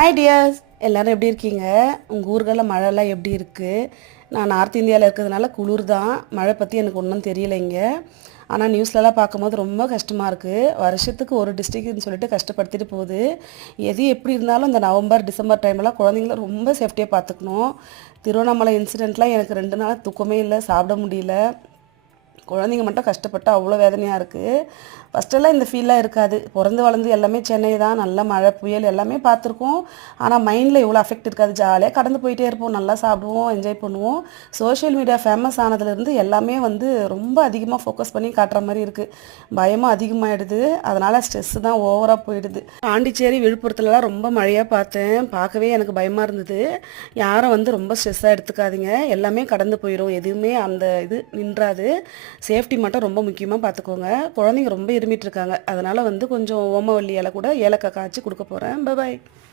Hi tears, எல்லோரும் எப்படி இருக்கீங்க? உங்கள் ஊர்களில் மழைலாம் எப்படி இருக்குது? நான் நார்த் இந்தியாவில் இருக்கிறதுனால குளிர் தான். மழை பற்றி எனக்கு ஒன்றும் தெரியல இங்கே. ஆனால் நியூஸ்லலாம் பார்க்கும்போது ரொம்ப கஷ்டமாக இருக்குது. வருஷத்துக்கு ஒரு டிஸ்ட்ரிக்ட்னு சொல்லிட்டு கஷ்டப்படுத்திட்டு போகுது. எது எப்படி இருந்தாலும் இந்த நவம்பர் டிசம்பர் டைம்லாம் குழந்தைங்கள ரொம்ப சேஃப்டியாக பார்த்துக்கணும். திருவண்ணாமலை இன்சிடெண்ட்லாம் எனக்கு 2 நாள் தூக்கமே இல்லை, சாப்பிட முடியல. குழந்தைங்க மட்டும் கஷ்டப்பட்டு அவ்வளோ வேதனையாக இருக்குது. ஃபஸ்ட்டெல்லாம் இந்த ஃபீல்லாம் இருக்காது. பிறந்து வளர்ந்து எல்லாமே சென்னை தான், நல்ல மழை புயல் எல்லாமே பார்த்துருக்கோம். ஆனால் மைண்டில் இவ்வளோ அஃபெக்ட் இருக்காது. ஜாலியாக கடந்து போயிட்டே இருப்போம், நல்லா சாப்பிடுவோம், என்ஜாய் பண்ணுவோம். சோஷியல் மீடியா ஃபேமஸ் ஆனதுலேருந்து எல்லாமே ரொம்ப அதிகமாக ஃபோக்கஸ் பண்ணி காட்டுற மாதிரி இருக்குது. பயமும் அதிகமாகிடுது. அதனால் ஸ்ட்ரெஸ்ஸு தான் ஓவராக போயிடுது. பாண்டிச்சேரி விழுப்புரத்துலலாம் ரொம்ப மழையாக பார்த்தேன். பார்க்கவே எனக்கு பயமாக இருந்தது. யாரும் ரொம்ப ஸ்ட்ரெஸ்ஸாக எடுத்துக்காதீங்க. எல்லாமே கடந்து போயிடும். எதுவுமே அந்த இது நின்றாது. சேஃப்டி மட்டும் ரொம்ப முக்கியமாக பார்த்துக்கோங்க. குழந்தைங்க ரொம்ப இருமிட்டு இருக்காங்க. அதனால் கொஞ்சம் ஓமவல்லி இலை கூட ஏலக்காய் காய்ச்சி கொடுக்க போகிறேன். Bye bye.